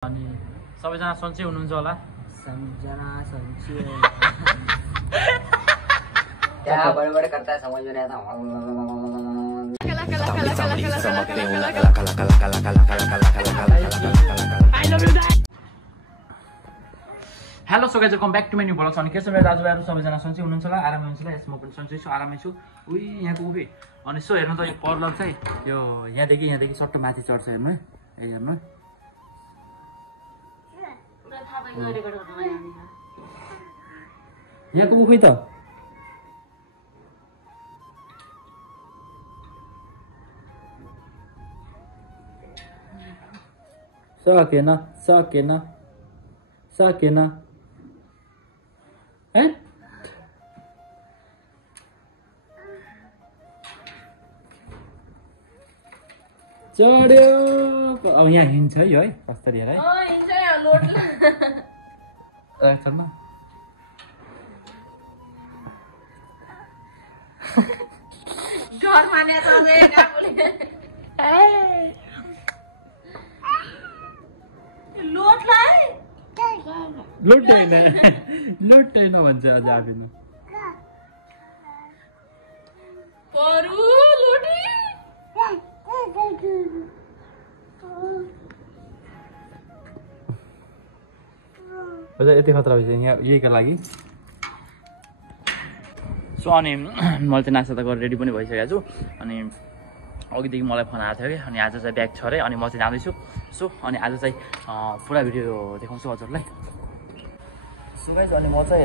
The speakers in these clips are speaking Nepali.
अनि सबैजना सन्चै हुनुहुन्छ होला समझना समझिए क्या बड़े-बड़े करता है समझ में नहीं आता। Hello so guys welcome back to my new blog. अनि के छ मेरो दाजुभाइहरु सबैजना सन्चै हुनुहुन्छ होला, आरामै हुनुहुन्छ होला। यसमा पनि सन्चै छु, आरामै छु। उही यहाँको उही अनि सो हेर्नु त यो पर्लर चाहिँ यो यहाँदेखि सट्ट माथि चढ्छ हेर्नु है। हेर्नु यहाँको उखै त सकेन है चढ्यो। अब यहाँ हिँड्छ है कसरी हेर है डर माने लोट होइन भन्छ अझ आफैमा यति खतरा भइसक्यो यहाँ यहीका लागि। सो अनि मैले चाहिँ नास्ता त गरेर रेडी पनि भइसकेको छु। अनि अघिदेखि मलाई फोन आएको थियो कि अनि आज चाहिँ ब्याग छ अरे अनि म चाहिँ जाँदैछु। सो अनि आज चाहिँ पुरा भिडियो देखाउँछु हजुरलाई। सो गाइज अनि म चाहिँ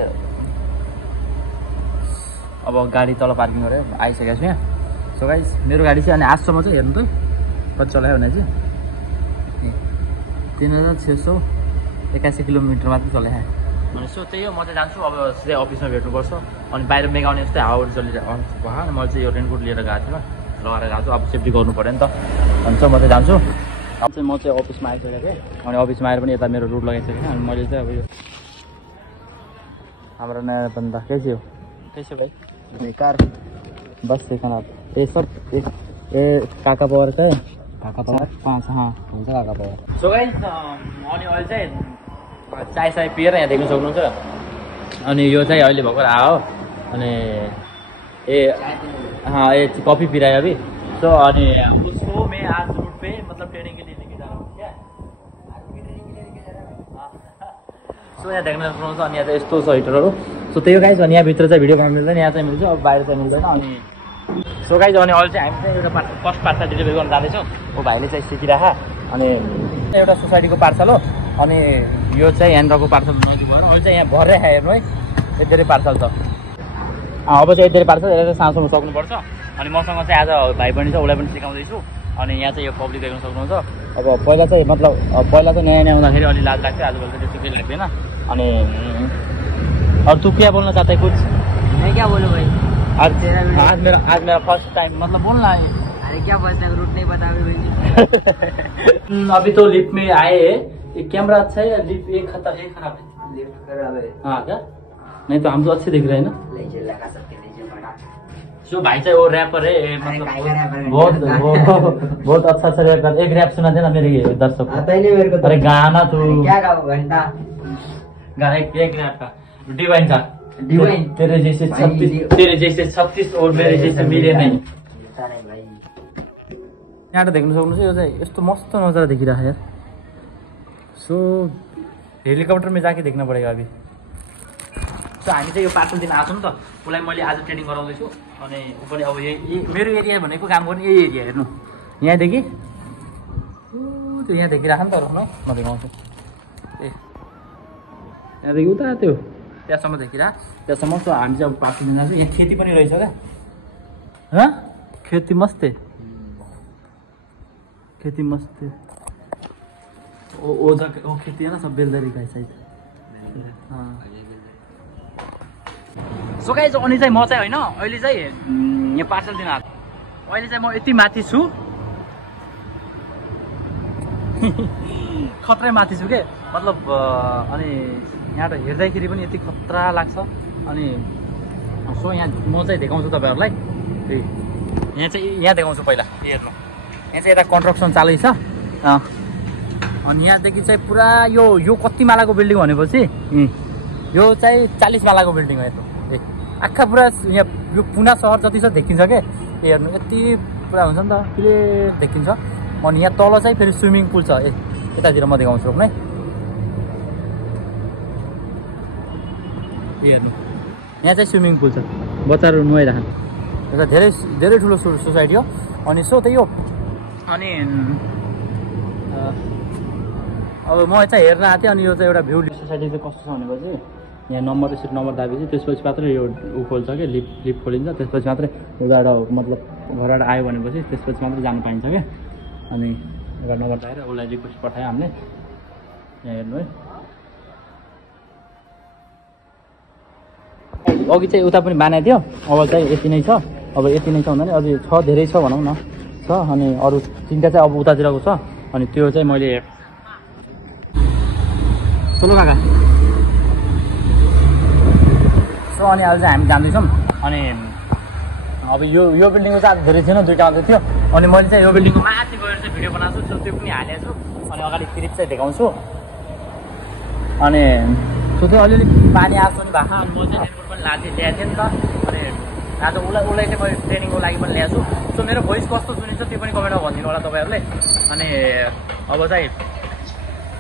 अब गाडी तल पार्किङ गरेर आइसकेको छु यहाँ। सो गाइज मेरो गाडी चाहिँ अनि आजसम्म चाहिँ हेर्नु त कति चलायो भने चाहिँ 3681 किलोमिटर मात्रै चलाएँ। अनि सो त्यही हो, म चाहिँ जान्छु अब सिधै अफिसमा भेट्नुपर्छ। अनि बाहिर मेगाउने जस्तै हावाहरू चलिरहेको भयो। अनि मैले चाहिँ यो रेनकोट लिएर गएको थिएँ, लगाएर गएको छु। अब सेफ्टी गर्नु पऱ्यो नि त। अनि चाहिँ म चाहिँ जान्छु। अब चाहिँ म चाहिँ अफिसमा आइसकेको थिएँ। अनि अफिसमा आएर पनि यता मेरो रुट लगाइसकेँ। अनि मैले चाहिँ अब यो हाम्रो नयाँ बन्दा कैसे हो भाइ बेकार बस खाना ए सर ए काका पावर छ काका पावर 5 हाँ हुन्छ काका पावर। सो गाइस अनि अहिले चाहिँ चाय पिएर यहाँ देख्न सक्नुहुन्छ। अनि यो चाहिँ अहिले भर्खर आयो अनि ये कॉफी पी रहा है अभी। सो अनि उसको मैं आज रूट पे मतलब ट्रेनिंग के लिए लेके जा रहा हूँ। क्या सो यहाँ देख्न सक्नुहुन्छ। अनि यहाँ चाहिँ यस्तो छ हिटरहरू। सो त्यही हो गाइज। अनि यहाँभित्र चाहिँ भिडियो बनाउनु मिल्दैन, यहाँ चाहिँ मिल्छ, अब बाहिर चाहिँ मिल्दैन। अनि सो गाइज अनि अहिले चाहिँ हामी चाहिँ एउटा फर्स्ट पार्सल डेलिभरी गर्न जाँदैछौँ। ऊ भाइले चाहिँ सिकिरह। अनि एउटा सोसाइटीको पार्सल हो। अनि यो चाहिँ यहाँको पार्सल नदी भएर अहिले चाहिँ यहाँ भर्रै हेर्नु है यति धेरै पार्सल छ। अब चाहिँ यति धेरै पार्सल यसलाई चाहिँ साँच्चाउनु सक्नुपर्छ। अनि मसँग चाहिँ आज भाइ बहिनी छ, उसलाई पनि सिकाउँदैछु। अनि यहाँ चाहिँ यो पब्लिक देख्न सक्नुहुन्छ। अब पहिला चाहिँ मतलब पहिला चाहिँ नयाँ आउँदाखेरि अलि लाज लाग्थ्यो, आजकल चाहिँ त्यस्तो केही लाग्दैन। अनि और तू क्या बोलना चाहता है कुछ? मैं क्या बोलूं भाई, आज मेरा फर्स्ट टाइम मतलब बोलना है। अरे क्या बोलते हैं, रूट नहीं पता भाई। अभी तो लिफ्ट में आए हैं। ये कैमरा अच्छा है या लिफ्ट एक खराब है? लिफ्ट खराब है। हाँ क्या? नहीं तो हम तो अच्छे दिख रहे हैं ना। लगा सकते लीजिए बड़ा। जो भाई चाहे वो रैपर है मतलब बहुत अच्छा रैपर। एक रैप सुना देना मेरे दर्शक को। आता ही नहीं मेरे को। अरे गाना तू क्या गाओ घंटा गाना एक रैप का डिवाइन था। डिवाइन तेरे जैसे 36 और मेरे जैसे मिले नहीं। यहाँ देख्न सक्नुहुन्छ यो चाहिँ यस्तो मस्त नजारा देखिरहेको यार। सो हेलिकप्टर में जाके देखना पड़ेगा अभी। सो हामी चाहिँ यो पार्सल दिन आएको छौँ त, उसलाई मैले आज ट्रेनिङ गराउँदैछु। अनि ऊ पनि अब यही मेरो एरिया भनेको काम गर्ने यही एरिया हेर्नु यहाँदेखि त्यो यहाँ देखिरहेको नि त रोक्नु है म देखाउँछु। ए यहाँदेखि उता त्यो त्यहाँसम्म देखिरह त्यहाँसम्म। सो हामी चाहिँ अब पार्सल दिन जान्छौँ। यहाँ खेती पनि रहेछ क्या खेती मस्तै खेती मस्तै ओ खेती है ना सब बेलदारी का साइड। सो गाइज अनि चाहिँ म चाहिँ होइन अहिले चाहिँ यहाँ पार्सल दिन आएको। अहिले चाहिँ म यति माथि छु खतरै माथि छु के मतलब। अनि यहाँ त हेर्दाखेरि पनि यति खतरा लाग्छ। अनि सो यहाँ म चाहिँ देखाउँछु तपाईँहरूलाई। यहाँ चाहिँ यहाँ देखाउँछु पहिला हेर्नु। यहाँ चाहिँ यता कन्स्ट्रक्सन चालैछ। अनि यहाँदेखि चाहिँ पुरा यो कति मालाको बिल्डिङ भनेपछि यो चाहिँ 40 मालाको बिल्डिङ हो। यस्तो आँखा पुरा यहाँ यो पुना सहर जति छ देखिन्छ क्या। हेर्नु यति पुरा हुन्छ नि त क्लियर देखिन्छ। अनि यहाँ तल चाहिँ फेरि स्विमिङ पुल छ। यतातिर म देखाउँछु रोक्ने। हेर्नु यहाँ चाहिँ स्विमिङ पुल छ, बच्चाहरू नुहाइरहन्। एउटा धेरै धेरै ठुलो सोसाइटी हो। अनि सो त्यही हो। अनि अब म चाहिँ हेर्न आएको थिएँ। अनि यो चाहिँ एउटा भ्यू सोसाइटी चाहिँ कस्तो छ भनेपछि यहाँ सिट नम्बर दाबेपछि त्यसपछि मात्रै यो खोल्छ कि लिफ्ट खोलिन्छ। त्यसपछि मात्रै एउटा मतलब घरबाट आयो भनेपछि त्यसपछि मात्रै जानु पाइन्छ क्या। अनि एउटा नम्बर दाएर उसलाई रिक्वेस्ट पठायो हामीले। यहाँ हेर्नु है, अघि चाहिँ उता पनि बनाइदियो। अब चाहिँ यति नै छ। अब यति नै छ भन्दा नि अझै छ, धेरै छ भनौँ न छ। अनि अरू 3टा चाहिँ अब उतातिरको छ। अनि त्यो चाहिँ मैले चलो काका। सो अनि अहिले चाहिँ हामी जाँदैछौँ। अनि अब यो बिल्डिङको चाहिँ धेरै थिएन, 2टा मात्रै थियो। अनि मैले चाहिँ यो बिल्डिङको माथि गएर चाहिँ भिडियो बनाएको छु। त्यो पनि हालेको छु। अनि अगाडि क्लिप चाहिँ देखाउँछु। अनि त्यो चाहिँ अलिअलि पानी आएको नि भएको। अनि म चाहिँ रेनकोट पनि ल्याएको थिएँ नि त। अनि आज उसलाई चाहिँ मैले ट्रेनिङको लागि पनि ल्याएको छु। सो मेरो भोइस कस्तो सुनिन्छ त्यो पनि कमेन्टमा भनिदिनु होला तपाईँहरूले। अनि अब चाहिँ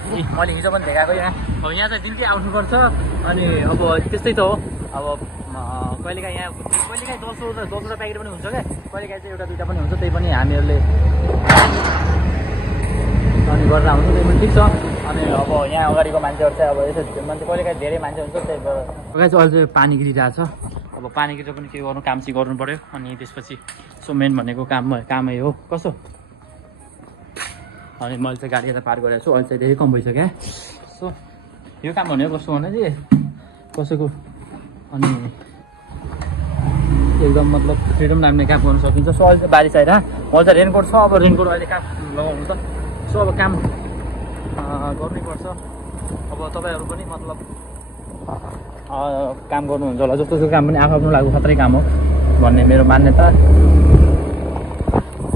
मैले हिजो पनि देखाएको यहाँ। अब यहाँ चाहिँ दिनकै आउनुपर्छ। अनि अब त्यस्तै त हो। अब कहिलेकाहीँ यहाँ कहिलेकाहीँ 10वटा प्याकेट पनि हुन्छ क्या। कहिलेकाहीँ चाहिँ एउटा 2टा पनि हुन्छ। त्यही पनि हामीहरूले अनि गरेर आउँछ। त्यही पनि ठिक छ। अनि अब यहाँ अगाडिको मान्छेहरू चाहिँ अब यसो मान्छे कहिलेकाहीँ धेरै मान्छे हुन्छ। त्यही भएर चाहिँ अहिले चाहिँ पानी गिरिरहेको छ। अब पानी गिरेर पनि के गर्नु, काम चाहिँ गर्नु पऱ्यो। अनि त्यसपछि सो मेन भनेको कामै हो कसो। अनि मैले चाहिँ गाडी यता पार गरेको छु। अहिले चाहिँ धेरै कम भइसक्यो। सो यो काम भनेको कस्तो भने चाहिँ कसैको अनि एकदम मतलब फ्रिडम नाम्ने काम गर्न सकिन्छ। सो अहिले चाहिँ बारिस आएर मैले चाहिँ रेनकोट छ। अब रेनकोट अहिले काम लगाउनु त। सो अब काम गर्नैपर्छ। अब तपाईँहरू पनि मतलब काम गर्नुहुन्छ होला। जस्तो काम पनि आफ्नो लागि खतरै काम हो भन्ने मेरो मान्यता।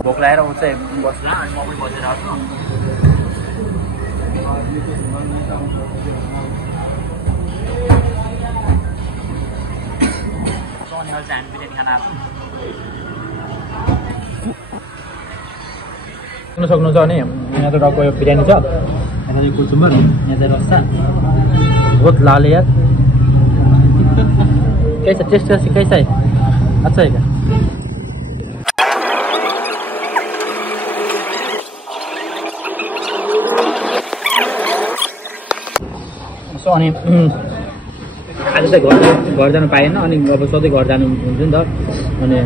भोक लगाएर ऊ चाहिँ बस्छ। अनि म पनि बसेर आउँछु। अनि अहिले चाहिँ हामी बिरयानी खान आएको छौँ। सक्नुहुन्छ भने यहाँ त टक्क यो बिरयानी छ। यहाँ चाहिँ कुचुम्बर, यहाँ चाहिँ रस्सा। बहुत लाल है यार। कैसा टेस्ट कैसा है? अच्छा है क्या? सो अनि आज चाहिँ घर जानु पाएन। अनि अब सधैँ घर जानु हुन्छ नि त। अनि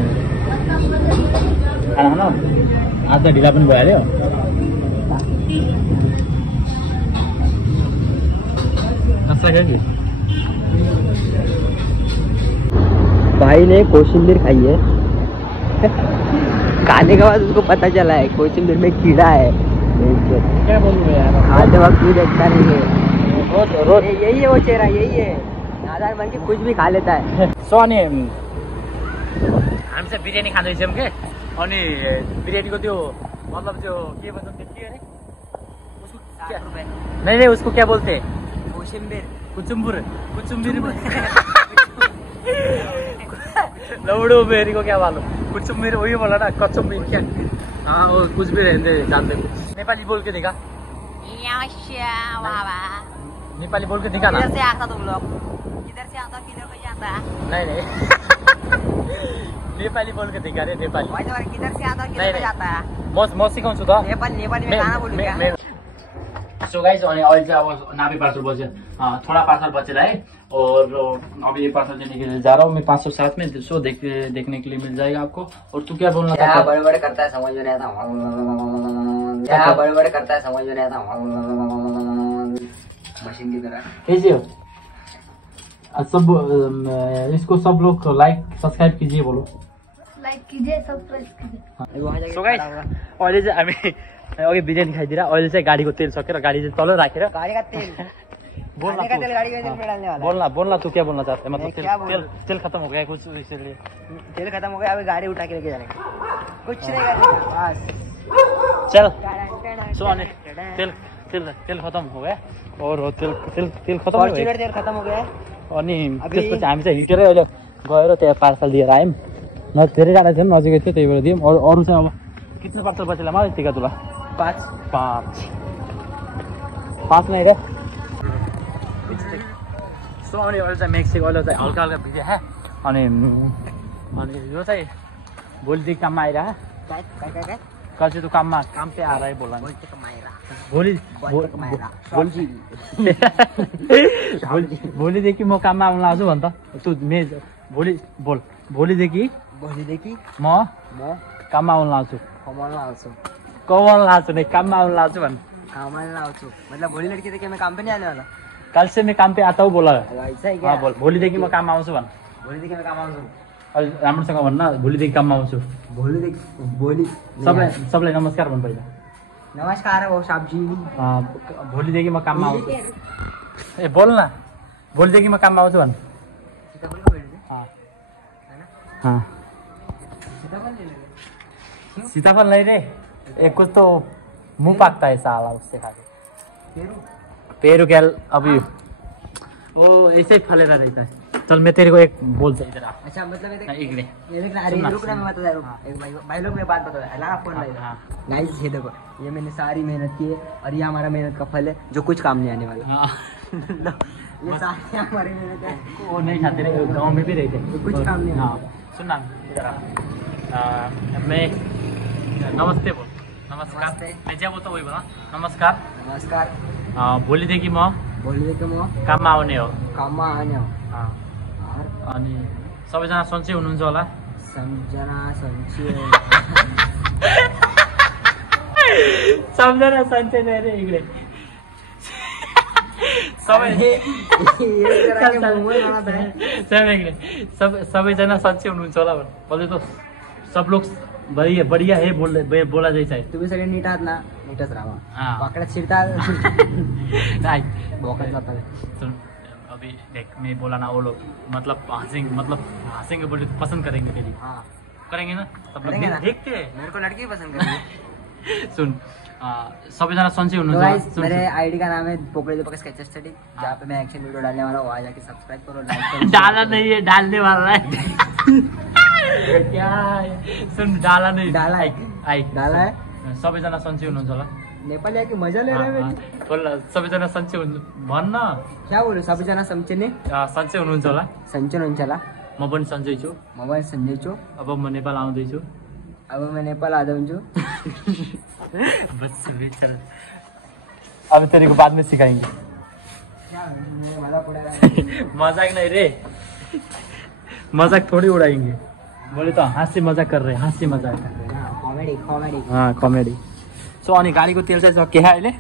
खाना आज त ढिला पनि भइहाल्यो। भाई ने कोशिम्बीर खाई है। खाने के बाद उसको पता चला है कोशिम्बीर में कीड़ा है। क्या बोलूँ यार, खाते वक्त भी देखता नहीं है। रोज यही है वो चेहरा, यही है। आधार बन के कुछ भी खा लेता है। सो अनि हामी चाहिँ बिरयानी खाँदैछौँ के। अनि बिरयानीको त्यो मतलब त्यो के भन्छ त्यो के अरे उसको नहीं उसको क्या बोलते? कोशिम्बीर, कुचुम्बुर लौड़ो मेरी को क्या मालूम। कुचुम्बीर वही बोला ना, कचुम्बीर क्या। हाँ वो कुछ भी रहते जानते। नेपाली बोल के दिखा, नेपाली बोल के दिखा ना। किधर से आता तुम लोग? किधर से आता, किधर को जाता? नहीं नेपाली बोल के दिखा रे। नेपाली किधर से आता, किधर को जाता है? म सिकाउँछु त। नेपाली में गाना बोलूं क्या? सो गाइस अनि अहिले चाहिँ अब नाभे पार्सल बचे, थोड़ा पार्सल बचेगा है। और अब ये पार्सल देने के लिए जा रहा हूँ मैं 507 में। सो देखने के लिए मिल जाएगा आपको। और तू क्या बोलना चाहता है? बड़े-बड़े करता है समझ में नहीं आता। क्या बड़े-बड़े करता है समझ में नहीं आता। मशीन की तरह कैसे हो सब? इसको सब लोग लाइक सब्सक्राइब कीजिए, बोलो लाइक कीजिए, सब्सक्राइब कीजिए। सो गाइस अहिले चाहिँ हामी अघि बिरयानी खाइदिएर अहिले चाहिँ गाडीको तेल सकेर गाडी चाहिँ तल राखेर गाड़ी का तेल बोलना का तेल गाड़ी का तेल पे डालने वाला। बोलना तू क्या बोलना चाहता है? मतलब क्या बोलूं? तेल खत्म हो गया कुछ इसलिए। तेल खत्म हो गया, अभी गाड़ी उठा के लेके जाने कुछ नहीं करना बस। चल सो अनि तेल खत्म हो गया और तेल खत्म हो गया तेल खत्म हो गया है अनि त्यसपछि हामी चाहिँ हिँडेरै अहिले गएर त्यहाँ पार्सल दिएर आयौँ न धेरै टाढा थियो नजिकै थियो त्यही भएर दियौँ अरू चाहिँ अब कितना पार्सल बचेला मलाई टिका तुला 5 नहीं रे सो अनि अहिले चाहिँ मेक्सिको अहिले चाहिँ हल्का हल्का भिडियो है अनि यो चाहिँ भोलिदेखि काममा आइरह कल चाहिँ तँ काम पे आ रहा है बोला भोलिदेखि म काममा आउनु लाग्छु भन् त तँ भोलि बोल भोलिदेखि म काममा आउनु लाग्छु कमाउनु लाग्छु नहीं काममा आउनु लाग्छु भन् मतलब भोली लड़की देखिए मैं काम पे नहीं आने वाला कल से मैं काम पे आता हूँ बोला ऐसा ही क्या बोल भोलिदेखि म काममा आउँछु भन् भोली देखिए मैं काम आऊंगा अलि राम्रोसँग भन्न भोलिदेखि काममा आउँछु भोली सबलाई नमस्कार भन् पहिला नमस्कार वो साहब जी भोलिदेखि म काममा आउँछु ए बोल न भोलिदेखि म काममा आउँछु भन् सीताफल नहीं रे एक कुछ तो मुंह पाकता है साला उससे खा के पेरू क्या अभी वो ऐसे ही फलेरा रहता है चल मैं तेरे को एक बोल दे इधर आ अच्छा मतलब ये इकडे देख अरे रुक ना मैं बता रहा हूँ एक भाई लोग मैं बात बता रहा है फोन हाँ गाइस ये देखो ये मैंने सारी मेहनत की है और ये हमारा मेहनत का फल है जो कुछ काम नहीं आने वाला हाँ ये सारी हमारी मेहनत है वो नहीं खाते रे गाँव में भी रहते कुछ काम नहीं हाँ सुन ना इधर आ मैं नमस्ते बोल नमस्कार मैं क्या बोलता वही बोला नमस्कार भोलिदेखि म काममा आउने हो अनि सबैजना सन्चै हुनुहुन्छ होला सबजना सन्चै नै रे इकडे सबैजना सन्चै हुनुहुन्छ होला बोले तो सब लोग बढ़िया है बोला जैसा है तुम्ही सगळे नीटात ना नीटच राहा हाँ पाकड्यात शिरतात नहीं बोकत जाता सुन अभी देख मैं बोला ना वो लोग मतलब हंसेंगे बोले तो पसंद करेंगे तेरी हाँ करेंगे ना सब लोग देखते हैं मेरे को लड़की पसंद करेंगे सुन सबैजना सन्चै हुनुहुन्छ मेरे आईडी का नाम है पोकड़े दीपक स्केच स्टडी जहाँ पे मैं एक्शन वीडियो डालने वाला हूँ आ जाके सब्सक्राइब करो लाइक करो डाला नहीं है डालने वाला है क्या सुन डाला नहीं डाला है डाला है सबैजना सन्चै हुनुहुन्छ होला नेपाली आके मजा ले रहा है बोल सबैजना सन्चै हुनु भन्न क्या बोलू सबैजना सन्चै ने सन्चै हुनुहुन्छ होला सन्चै हुनुहुन्छ होला म पनि सन्चै छु मोबाइल सन्चै छु अब म नेपाल आउँदैछु अब मैं नेपाल आ जाऊँ बस चल अब तेरे को बाद में सिखाएंगे मजाक नहीं रे मजाक थोड़ी उड़ाएंगे बोले तो हाँसी मजाक कर रहे हाँसी मजाक कॉमेडी हाँ कॉमेडी सो अनि गाडीको तेल चाहिँ सकियो अहिले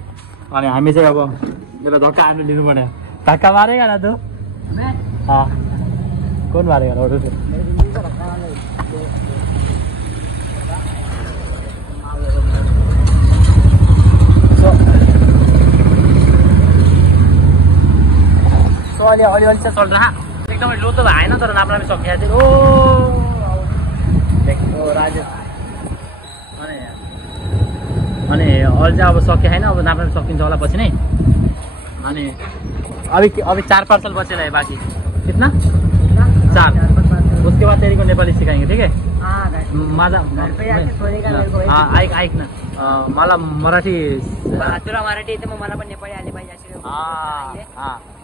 अनि हामी चाहिँ अब एउटा धक्का हान्नु लिनु पर्यो धक्का मारेगा ना तँ हाँ कौन मारेगा ना अलिअलि चाहिँ चल्छ एकदमै लो त भएन तर नाप्न पनि सकिएको थियो ओ देखो राजेश अनि अहिले चाहिँ अब सके छैन अब नाप्न पनि सकिन्छ होला पछि नै अनि अभी 4 पार्सल बचेला है बाकी कितना 4 उसके बाद तेरी को नेपाली सिकाएंगे ठीक है माझा हाँ ऐक न मला मराठी तुला मराठी येते मग मला पण नेपाळी आली पाहिजे अशी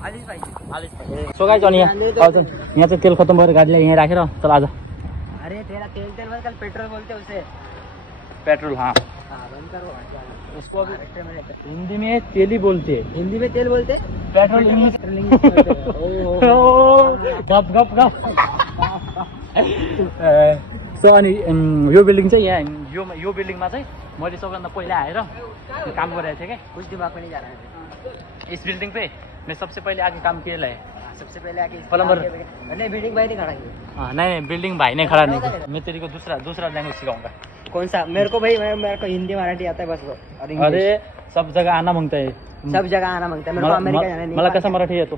आलीच पाहिजे सो गाइस अनि यहाँ चाहिँ तेल खत्म भएर गाडीलाई यहाँ राखेर चल आज अरे तेरा तेल मत कल पेट्रोल बोलते उसे पेट्रोल हाँ बंद करो उसको हिंदी में तेल ही बोलते हैं हिंदी में तेल बोलते पेट्रोल इंग्लिश गप सो अनि यो बिल्डिङ चाहिँ यहाँ यो बिल्डिङमा चाहिँ मैले सबैभन्दा पहिला आएर काम गरिरहेको थिएँ क्या कुछ दिमाग में नहीं जा रहा है इस बिल्डिंग पे मैं सबसे पहले आके काम किया है सबसे पहले आके प्लम्बर नहीं बिल्डिंग भाई नहीं खड़ा है हाँ नहीं बिल्डिंग भाई नहीं खड़ा नहीं मैं तेरे को दूसरा लैंग्वेज सिखाऊंगा कौन सा मेरे को भाई मेरे को हिंदी मराठी आता है बस और अरे सब जगह आना मांगता है सब जगह आना मांगता है मेरे को अमेरिका जाना नहीं मला कसं मराठी येतो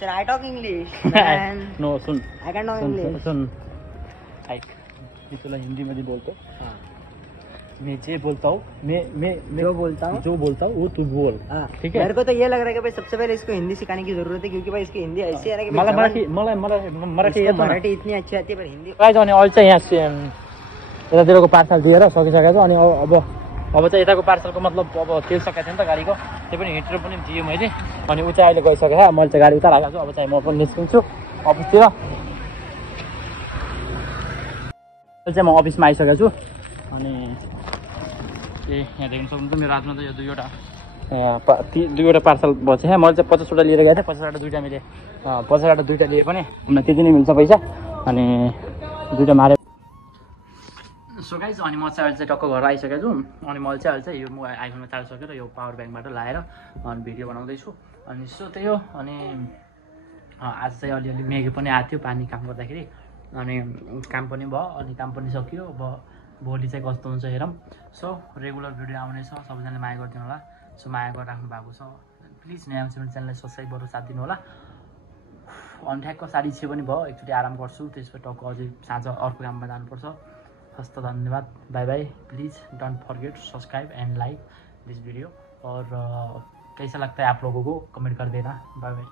sir I talk English no सुन आई कैन टॉक इंग्लिश सुन ऐक मी तुला हिंदी मध्ये बोलतो मैं जे बोलता हूँ मैं जो बोलता हूँ जो बोलता हूँ वो तू बोल हाँ ठीक है मेरे को तो ये लग रहा है कि भाई सबसे पहले इसको हिंदी सिखाने की जरूरत है क्योंकि भाई इसकी हिंदी ऐसी है ना कि भाई मलाई मराठी जवान- मलाई मलाई मराठी इसको येतो ना मराठी इतनी अच्छी आती है पर हिंदी गाइज अनि अहिले चाहिँ यहाँ यतातिरको पार्सल दिएर सकिसकेको छ अनि अब चाहिँ यताको पार्सलको मतलब अब तेल सकेको थियो नि त गाडीको त्यो पनि हिटर पनि दिएँ मैले अनि ऊ चाहिँ अहिले गइसकेको छ मैले चाहिँ गाडी उता राखेको छु अब चाहिँ म पनि निस्किन्छु अफिसतिर अहिले चाहिँ म अफिसमा आइसकेको छु अनि यहाँ देख्न सक्नुहुन्छ मेरो हातमा त यो दुईवटा पार्सल भएछ यहाँ मैले चाहिँ 50वटा लिएर गएको थिएँ 50वटा दुइटा मैले 50वटा दुइटा लिए पनि त्यति नै मिल्छ पैसा अनि दुइटा मारे सो गाइज अनि म चाहिँ अहिले चाहिँ टक्क घर आइसकेको छु अनि मैले चाहिँ अहिले चाहिँ यो म आइफोनमा चार्ज सकेर यो पावर ब्याङ्कबाट लाएर अनि भिडियो बनाउँदैछु अनि सो त्यही हो अनि आज चाहिँ अलिअलि मेघ पनि आएको थियो पानी काम गर्दाखेरि अनि काम पनि भयो अनि काम पनि सकियो अब भोलि चाहिँ कस्तो हुन्छ हेरौँ सो रेगुलर भिडियो आउनेछ सबैजनाले माया गरिदिनु होला सो माया गरिराख्नु भएको छ प्लिज नयाँ च्यानललाई सब्सक्राइब गरेर साथ दिनु होला अनि ठ्याक्क 6:30 पनि भयो एकचोटि आराम गर्छु त्यसपछि टक्क अझै साँझ अर्को काममा जानुपर्छ हस्त धन्यवाद bye bye please don't forget subscribe and like this video और कैसा लगता है आप लोगों को कमेंट कर देना बाय बाय।